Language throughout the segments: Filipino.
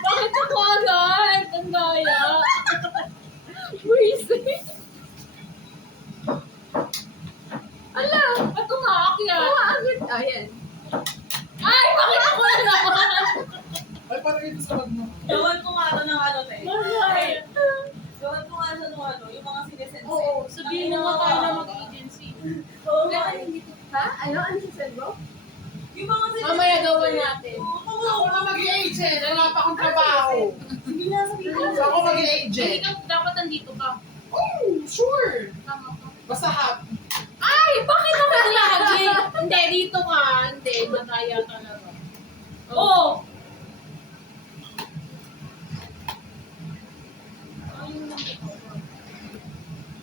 Bakit ako agad? Ang daya. Buisit. Ala, ba't umaakyat? Agad. Ayan. Ay, bakit ako na naman? Ay, parang ito sa mag mo. Gawan ko nga ito ng ano, te. Bakit? Gawan ko nga siya ng ano, yung mga sinesense. Oo, sabihin mo nga tayo na mag-agency. Oo, Kaya nga. hindi ko. Ha? Ano? Ano si Sandro? Yung mga sinesense. Mamaya gawin natin. Ako na mag-i-agent. Wala pa akong trabaho. Sige na, sabihin ko. So, ako Hindi mag-i-agent. ka, dapat nandito ka. Oh, sure. Tama ka. Basta happy. Ay, bakit ako lagi? Hindi, dito ka. Hindi, mataya talaga. Oo.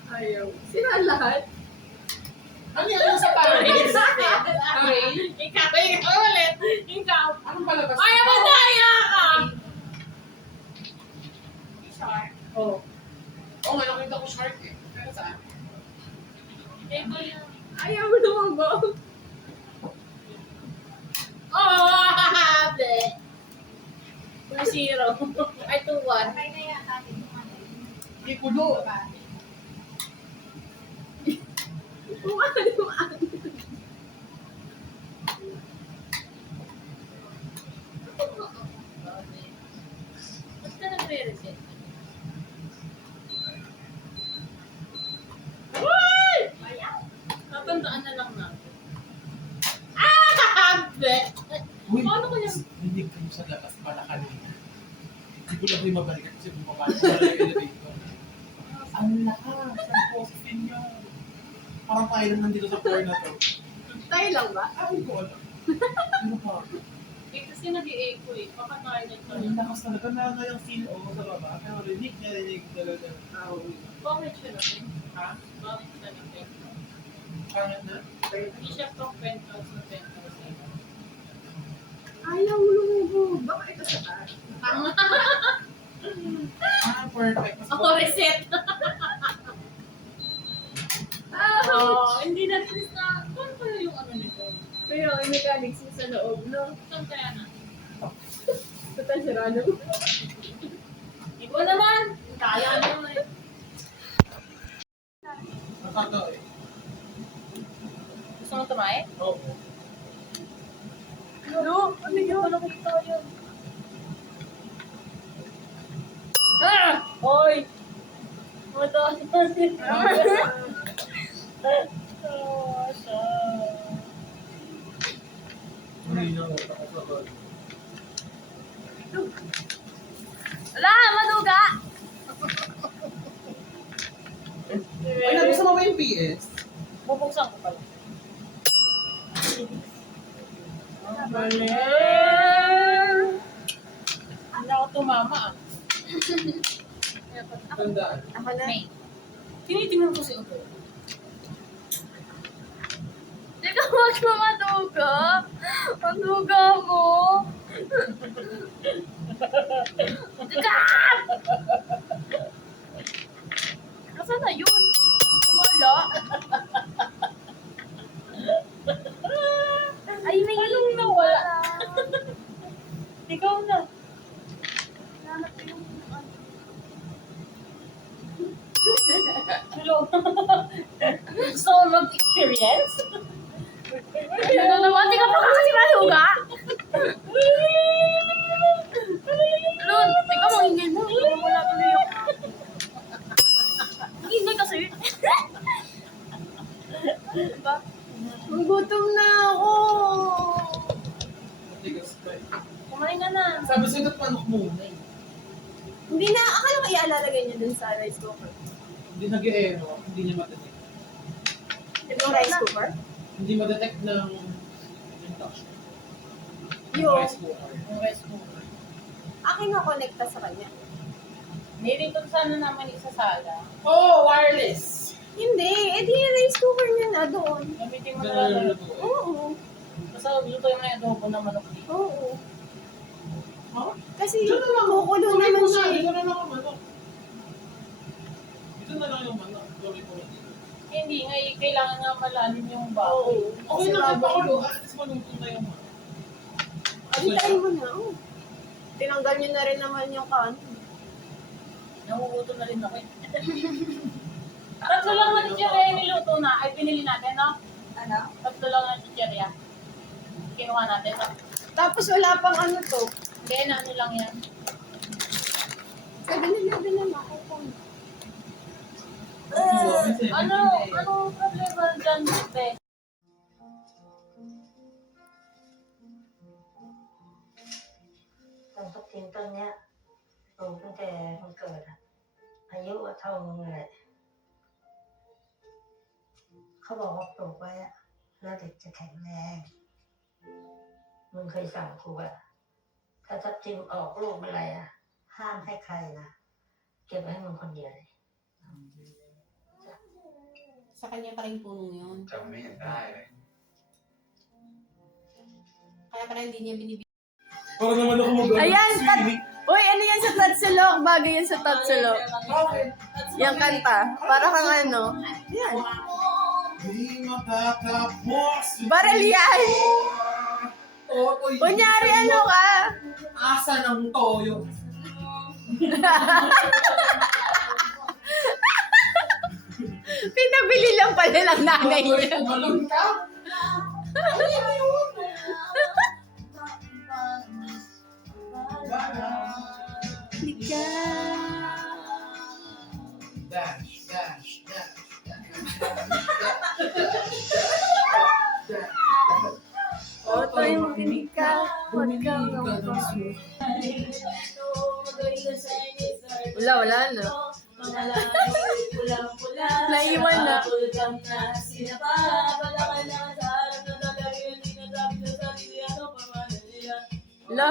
Ayaw. Sino ang lahat? Ano yan sa Paris? Okay. Ikaw ulit. Ikaw. Anong palabas? Ay, mataya ka! Shark. Oo. Oo nga, nakita ko shark eh. Pero saan? Ito yan. Ayaw mo naman ba? Oh, habe. 2-0. Ay, 2-1. Okay na yan, atin. Ikulo. Kung ano. Ba't ka nagre-reset? Uy! Tatandaan na lang natin. Ah! Habe! Uy, Paano kaya? hindi kayo sa labas pala kanina. Hindi ko lang kayo mabalikan kasi bumaba ko sa elevator. Ang lakas ng post ninyo. Parang kailan nandito sa floor na to. Tayo lang ba? Sabi ko alam. Ano pa? Eh, kasi nag-i-echo eh. Baka tayo na tayo. Ang lakas talaga na ngayong feel o sa baba. Pero rinig talaga. Bakit siya natin? Ha? Bakit siya natin? Pangit na? Hindi siya pang penthouse na penthouse. Ayaw mo lumubog. Baka ito sa taas. Tama. Ah, perfect. Mas Ako reset. Oh, hindi na rin na. Paano kaya yung ano nito? Pero ang mechanics mo sa loob, no? Saan kaya na? Total sarado. Ikaw naman. Kaya naman eh. Nakaka eh. Gusto mo tumae? Oo. No, ano yun? Wala kita yun. Ah! Hoy! Mataas pa siya. Tawa siya. Hindi na ako takot. Wala! Maduga! Ay, nagustuhan mo ba yung PS? Bubuksan ko pala. Galing! Hindi ako tumama ah. Tandaan. Ako na. May. Tinitingnan ko si Oto. Teka, wag mo maduga. Ang duga mo. Duga! Nasaan na yun? Wala. Ay, may Anong nawala? Ikaw na. Hanap ko yung Hello. Gusto mo mag-experience? ano naman? Di ka pa kasi maduga? Lun, teka mo, ingay mo. Wala tuloy yung... Ingay kasi. Diba? Gutom na ako. Matigas pa eh. Kumain ka na. Sabi sa'yo na manok muna eh. Hindi na, akala ko iaalalagay niya dun sa rice cooker. Hindi nag-e-ero. Hindi niya madetect. Yung rice cooker? Hindi madetect ng induction. Yung, Rice cooker. Yung rice cooker. akin nga connecta sa kanya. Nilito sana naman isa sala. Oh, wireless! Hindi, edi yung rice cooker niya na doon. Gamitin mo na Ganun lang. luto eh. Oo, Basta luto yung mga adobo na manok dito. oo. Ha? Kasi Diyan na lang. kukulo Gawin naman mo siya na. eh. Dito na lang ang manok. Dito na lang yung manok. Gawin mo na dito. Hindi nga, kailangan nga malalim yung baboy. Oo. Okay Kasi na kayo baboy. pakulo. At least maluto na yung manok. Alitain mo na. Oh. Tinanggal niyo na rin naman yung kaano. Nagugutom na rin ako eh. Tatlo lang na chichirya yung niluto na. Ay, pinili natin, no? Ano? Tatlo lang na chichirya. Kinuha natin. Tapos wala pang ano to. Hindi, na ano lang yan. 7-Eleven na makupon. Ano problema dyan, Be?ตอนทุกทีต้นเนี้ยปลูกตั้งแต่มันเกิดอะอายุอะเท่ามึงเลยเขาบอกว่าปลูกไว้อะแล้วเด็กจะแข็งแรงมึงเคยสั่งกูอะถ้าทับทิมออกลูกอะไรอะห้ามให้ใครนะเก็บไว้ให้มึงคนเดียวเลย Sa kanya pa rin punong yun. จำไม่เห็นได้เลย Kaya pala hindi niya binibigyan. Para naman ako mag- Ayan! Uy, ano yan sa Tatsulok? Bagay yan sa Tatsulok. Bakit? Yung kanta. Para kang ano. Yan. Di matatapos. Baral yan! Totoy. Kunyari ano ka? Asa ng toyo. Pinabili lang pala ng nanay niya. Tumalon ka? Dash, dash, dash, Otoy, makinig ka. Huwag kang wala na. Naiwan na. Lo.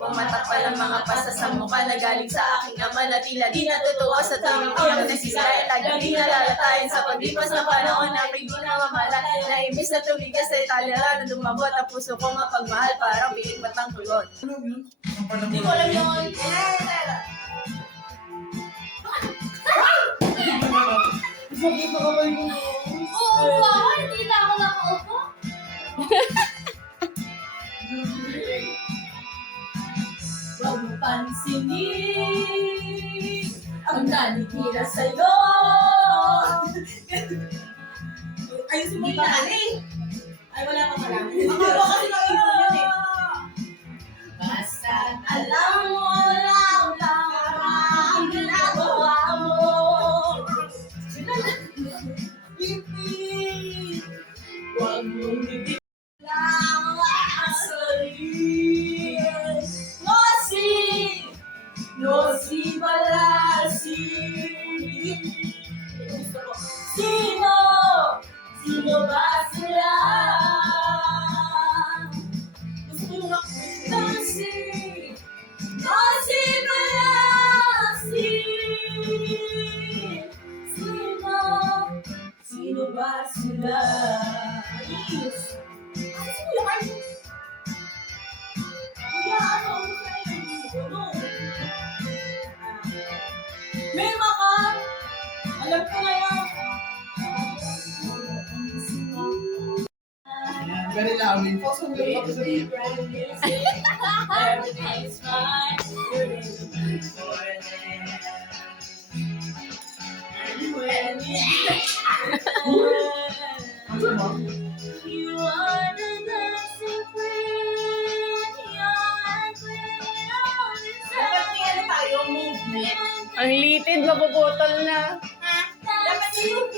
Pumatak pa lang mga pasa sa mukha na galing sa aking ama na tila di natutuwa sa tuwing ako nagsisiraya. Lagi di nalalatayin sa paglipas ng panahon na aking di na mamala. Na imbis na tumigas sa italera na dumabot ang puso ko mapagmahal parang pilit batang tulot. Hindi ko alam yun. Oo, bakit? Hindi na ako nakaupo. Huwag mo pansinin ang naninira sa'yo. Ayusin mo yung Ay, wala pa pala. Ako kasi nag-ibo yun eh. Basta alam mo lang ang ginagawa mo. Huwag mong bibig lang asarin. Nosi balasi. Sino ba sila? Gusto mo na Nosi balasi. Sino ba sila? Yes. Sino ba sila? Kuya, ano? Ano? Melma ka! Alam ko na yan! Very loudly. Everything is fine. You are the dancing queen. You're Dapat may ano tayo, movement. Ang litid, mapuputol na. Dapat yung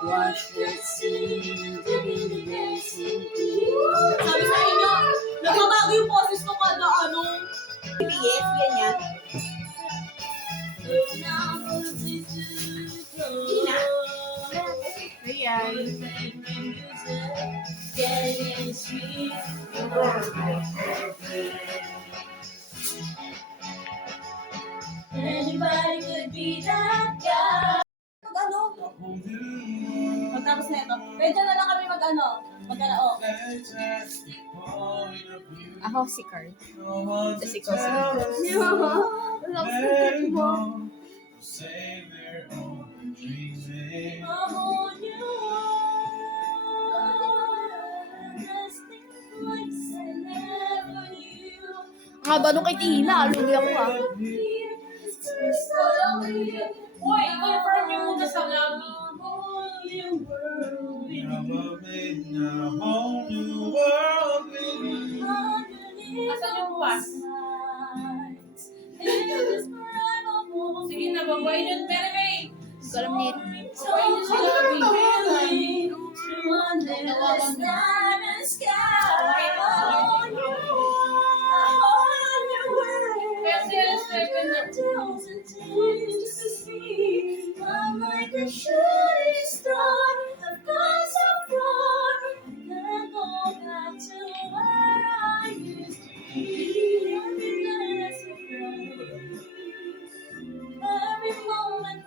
Watch the scene, living the dancing queen. Sabi sa inyo, nagbabago yung boses ko kada ano. BS, ganyan. Ayan. sweet. Anybody could be that guy. Mag-ano? Pagtapos na ito. Medyo na lang kami mag-ano. Mag-ano, oh. Ako si Carl. Tapos ikaw si Say their own dreaming. A whole new world. Let's think like I never knew. Nga ba nung kay Tina? Lugi ako ah. Uy, confirm nyo muna sa lobby. In a whole new world with you. Asan yung pass? Sige na, babae nun, Mary May. Galam ni Babae nun sa lobby. Kaya si Alice na. I'm like a shooting star. I've gone so far. I can't go back to where I used to be. Every moment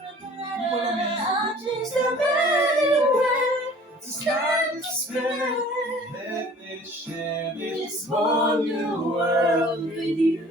I just a better way to start to spend Let me share this whole new world with you.